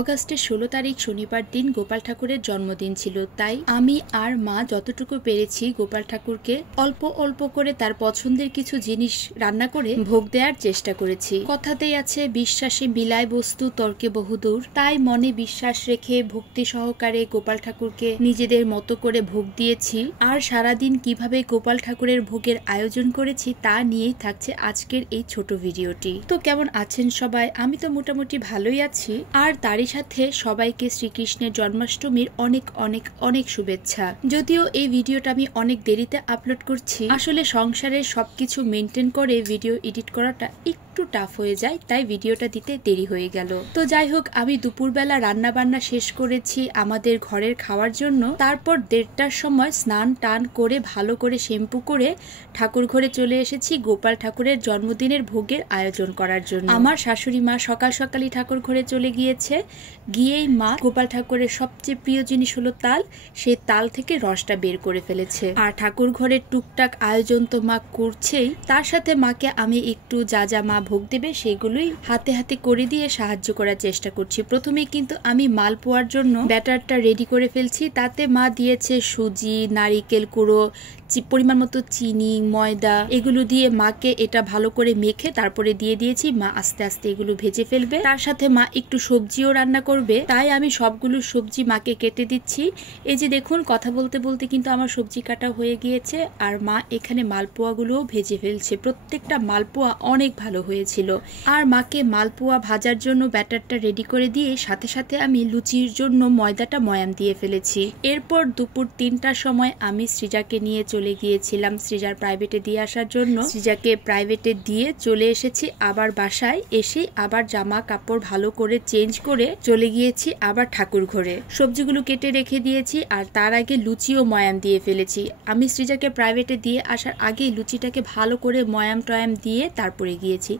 অগাস্টের 16 তারিখ শনিবার দিন গোপাল ঠাকুরের জন্মদিন ছিল, তাই আমি আর মা যতটুকু পেরেছি গোপাল ঠাকুরকে অল্প অল্প করে তার পছন্দের কিছু জিনিস রান্না করে ভোগ দেওয়ার চেষ্টা করেছি। কথাতেই আছে বিশ্বাসে মিলায় বস্তু তর্কে বহুদূর, তাই মনে বিশ্বাস রেখে ভক্তি সহকারে গোপাল ঠাকুরকে নিজেদের মতো করে ভোগ দিয়েছি। আর সারাদিন কিভাবে গোপাল ঠাকুরের ভোগের আয়োজন করেছি তা নিয়েই থাকছে আজকের এই ছোট ভিডিওটি। তো কেমন আছেন সবাই? আমি তো মোটামুটি ভালোই আছি। আর তারই সাথে সবাইকে শ্রীকৃষ্ণের জন্মাষ্টমীর অনেক অনেক অনেক শুভেচ্ছা। যদিও এই ভিডিওটা আমি অনেক দেরিতে আপলোড করছি, আসলে সংসারের সবকিছু মেনটেন করে ভিডিও এডিট করাটা একটু টাফ হয়ে যায়, তাই ভিডিওটা দিতে দেরি হয়ে গেল। তো যাই হোক, আমি দুপুরবেলা রান্না বান্না শেষ করেছি আমাদের ঘরের খাওয়ার জন্য। তারপর 1:30টার সময় স্নান টান করে ভালো করে শ্যাম্পু করে ঠাকুর ঘরে চলে এসেছি গোপাল ঠাকুরের জন্মদিনের ভোগের আয়োজন করার জন্য। আমার শাশুড়ি মা সকাল সকালই ঠাকুর ঘরে চলে গিয়েছে। গিয়েই মা গোপাল ঠাকুরের সবচেয়ে প্রিয় জিনিস হলো তাল, সেই তাল থেকে রসটা বের করে ফেলেছে। আর ঠাকুর ঘরের টুকটাক আয়োজন তো মা করছেই, তার সাথে মাকে আমি একটু যা যা মা ভোগ দেবে সেগুলোই হাতে হাতে করে দিয়ে সাহায্য করার চেষ্টা করছি। প্রথমে কিন্তু আমি মালপোয়ার জন্য ব্যাটারটা রেডি করে ফেলছি। তাতে মা দিয়েছে সুজি, নারিকেল কুড়ো, পরিমাণ মতো চিনি, ময়দা, এগুলো দিয়ে মাকে এটা ভালো করে মেখে তারপরে দিয়ে দিয়েছি। মা আস্তে আস্তে এগুলো ভেজে ফেলবে। তার সাথে মা একটু সবজিও রান্না করবে, তাই আমি সবগুলো সবজি মাকে কেটে দিচ্ছি। এই যে দেখুন, কথা বলতে বলতে কিন্তু আমার সবজি কাটা হয়ে গিয়েছে। আর মা এখানে মালপোয়াগুলোও ভেজে ফেলছে। প্রত্যেকটা মালপোয়া অনেক ভালো হয়েছিল। আর মাকে মালপোয়া ভাজার জন্য ব্যাটারটা রেডি করে দিয়ে সাথে সাথে আমি লুচির জন্য ময়দাটা ময়াম দিয়ে ফেলেছি। এরপর দুপুর 3টার সময় আমি সৃজাকে নিয়ে চলে গিয়েছিলাম সৃজার প্রাইভেটে দিয়ে আসার জন্য। সৃজাকে প্রাইভেটে দিয়ে চলে এসেছি। আবার বাসায় এসে আবার জামা কাপড় ভালো করে চেঞ্জ করে চলে গিয়েছি আবার ঠাকুর ঘরে। সবজিগুলো কেটে রেখে দিয়েছি আর তার আগে লুচিও ময়াম দিয়ে ফেলেছি। আমি সৃজাকে প্রাইভেটে দিয়ে আসার আগেই লুচিটাকে ভালো করে ময়াম টয়াম দিয়ে তারপরে গিয়েছি।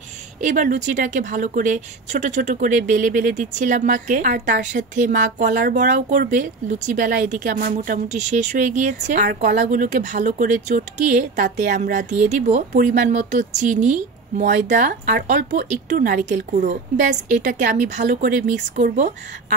এবার লুচিটাকে ভালো করে ছোট ছোট করে বেলে বেলে দিচ্ছিলাম মাকে। আর তার সাথে মা কলার বড়াও করবে। লুচি বেলা এদিকে আমার মোটামুটি শেষ হয়ে গিয়েছে। আর কলাগুলোকে ভালো করে চটকিয়ে তাতে আমরা দিয়ে দিব পরিমাণ মতো চিনি, ময়দা আর অল্প একটু নারিকেল কুড়ো। ব্যাস, এটাকে আমি ভালো করে মিক্স করব।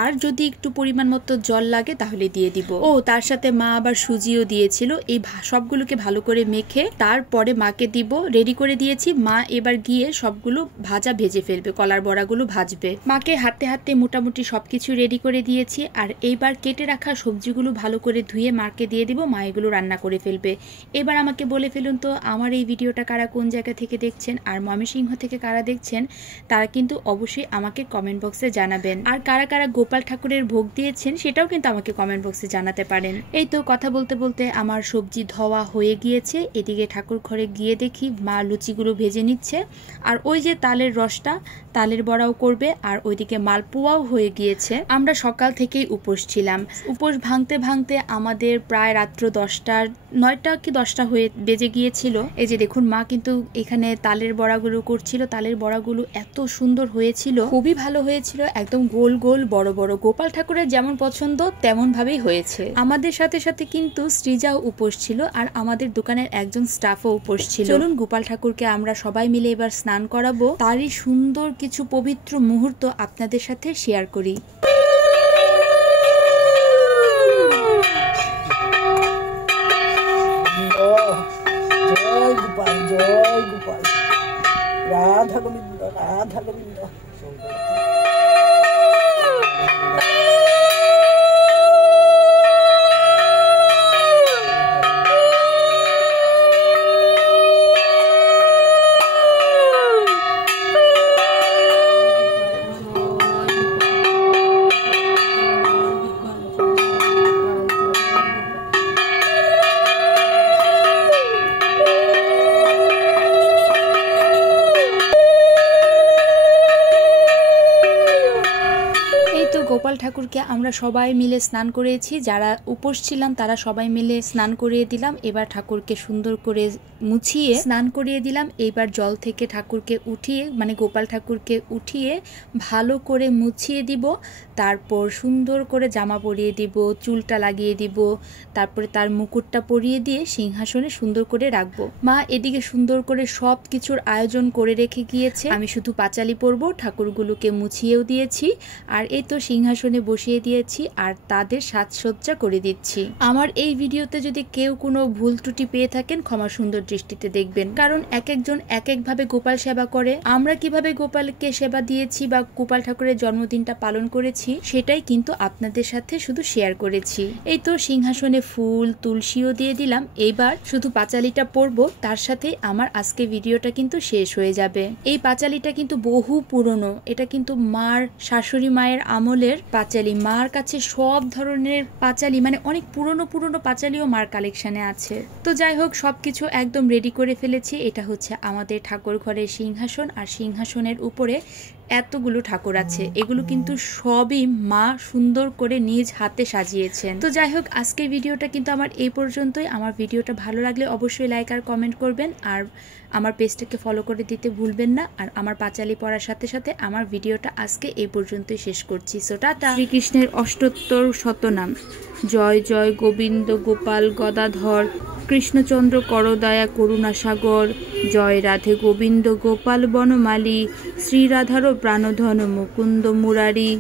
আর যদি একটু পরিমাণ মতো জল লাগে তাহলে দিয়ে দিব। ও তার সাথে মা আবার সুজিও দিয়েছিল। এই সবগুলোকে ভালো করে মেখে তারপরে মাকে দিব। রেডি করে দিয়েছি। মা এবার গিয়ে সবগুলো ভাজা ভেজে ফেলবে, কলার বড়াগুলো ভাজবে। মাকে হাতে হাতে মোটামুটি সবকিছু রেডি করে দিয়েছি। আর এইবার কেটে রাখা সবজিগুলো ভালো করে ধুয়ে মাকে দিয়ে দিব। মা এগুলো রান্না করে ফেলবে। এবার আমাকে বলে ফেলুন তো আমার এই ভিডিওটা কারা কোন জায়গা থেকে দেখছেন, আর ময়মনসিংহ থেকে কারা দেখছেন তারা কিন্তু অবশ্যই আমাকে কমেন্ট বক্সে জানাবেন। আর কারা কারা গোপাল ঠাকুরের ভোগ দিয়েছেন সেটাও কিন্তু আমাকে কমেন্ট বক্সে জানাতে পারেন। এই তো কথা বলতে বলতে আমার সবজি ধোয়া হয়ে গিয়েছে। এদিকে ঠাকুর ঘরে গিয়ে দেখি মা লুচিগুলো ভেজে নিচ্ছে। আর ওই যে তালের রসটা, তালের বড়াও করবে। আর ওইদিকে মালপোয়াও হয়ে গিয়েছে। আমরা সকাল থেকেই উপোস ছিলাম। উপোস ভাঙতে ভাঙতে আমাদের প্রায় রাত্র 9টা কি 10টা হয়ে বেজে গিয়েছিল। এই যে দেখুন, মা কিন্তু এখানে তালের বড়াগুলো করছিল। তালের বড়াগুলো এত সুন্দর হয়েছিল, খুবই ভালো হয়েছিল, একদম গোল গোল বড় বড়। গোপাল ঠাকুরের যেমন পছন্দ তেমন ভাবেই হয়েছে। আমাদের সাথে সাথে কিন্তু সৃজাও উপোস ছিল আর আমাদের দোকানের একজন স্টাফও উপোস ছিল। চলুন গোপাল ঠাকুরকে আমরা সবাই মিলে এবার স্নান করাবো। তারই সুন্দর কিছু পবিত্র মুহূর্ত আপনাদের সাথে শেয়ার করি। জয় গোপাল, জয় গোপাল, রাধা গোবিন্দ, রাধা গোবিন্দ। গোপাল ঠাকুরকে আমরা সবাই মিলে স্নান করেছি। যারা উপোস ছিলাম তারা সবাই মিলে স্নান করিয়ে দিলাম। এবার ঠাকুরকে সুন্দর করে মুছিয়ে স্নান করিয়ে দিলাম। এইবার জল থেকে ঠাকুরকে উঠিয়ে, মানে গোপাল ঠাকুরকে উঠিয়ে ভালো করে মুছিয়ে দিব। তারপর সুন্দর করে জামা পরিয়ে দিব, চুলটা লাগিয়ে দিব, তারপরে তার মুকুটটা পরিয়ে দিয়ে সিংহাসনে সুন্দর করে রাখবো। মা এদিকে সুন্দর করে সব কিছুর আয়োজন করে রেখে গিয়েছে। আমি শুধু পাঁচালি পরবো, ঠাকুরগুলোকে মুছিয়েও দিয়েছি। আর এই তো সিংহাসনে বসিয়ে দিয়েছি আর তাদের সাজসজ্জা করে দিচ্ছি। আমার এই ভিডিওতে যদি কেউ কোনো ভুল ত্রুটি পেয়ে থাকেন ক্ষমা সুন্দর দৃষ্টিতে দেখবেন, কারণ এক একজন এক একভাবে গোপাল সেবা করে। আমরা কিভাবে গোপালকে সেবা দিয়েছি বা গোপাল ঠাকুরের জন্মদিনটা পালন করেছি সেটাই কিন্তু আপনাদের সাথে শুধু শেয়ার করেছি। এই তো সিংহাসনে ফুল তুলসীও দিয়ে দিলাম। এইবার শুধু পাঁচালিটা পরবো, তার সাথে আমার আজকে ভিডিওটা কিন্তু শেষ হয়ে যাবে। এই পাঁচালিটা কিন্তু বহু পুরনো, এটা কিন্তু মার শাশুড়ি মায়ের আমলের পাঁচালি। মার কাছে সব ধরনের পাঁচালি মানে অনেক পুরনো পুরনো পাঁচালিও মার কালেকশনে আছে। তো যাই হোক সবকিছু একদম রেডি করে ফেলেছি। এটা হচ্ছে আমাদের ঠাকুর ঘরের সিংহাসন, আর সিংহাসনের উপরে এতগুলো ঠাকুর আছে, এগুলো কিন্তু সবই মা সুন্দর করে নিজ হাতে সাজিয়েছেন। তো যাই হোক আজকের ভিডিওটা কিন্তু আমার এই পর্যন্তই। আমার ভিডিওটা ভালো লাগলে অবশ্যই লাইক আর কমেন্ট করবেন, আর আমার পেজটাকে ফলো করে দিতে ভুলবেন না। আর আমার পাঁচালি পড়ার সাথে সাথে আমার ভিডিওটা আজকে এই পর্যন্তই শেষ করছি। So tata. শ্রীকৃষ্ণের ৭৮ শতনাম। জয় জয় গোবিন্দ গোপাল গদাধর, কৃষ্ণচন্দ্র করদয়া করুণাসাগর, জয় রাধে গোবিন্দ গোপাল বনমালী, শ্রীরাধারও প্রাণধন মুকুন্দ মুরারি।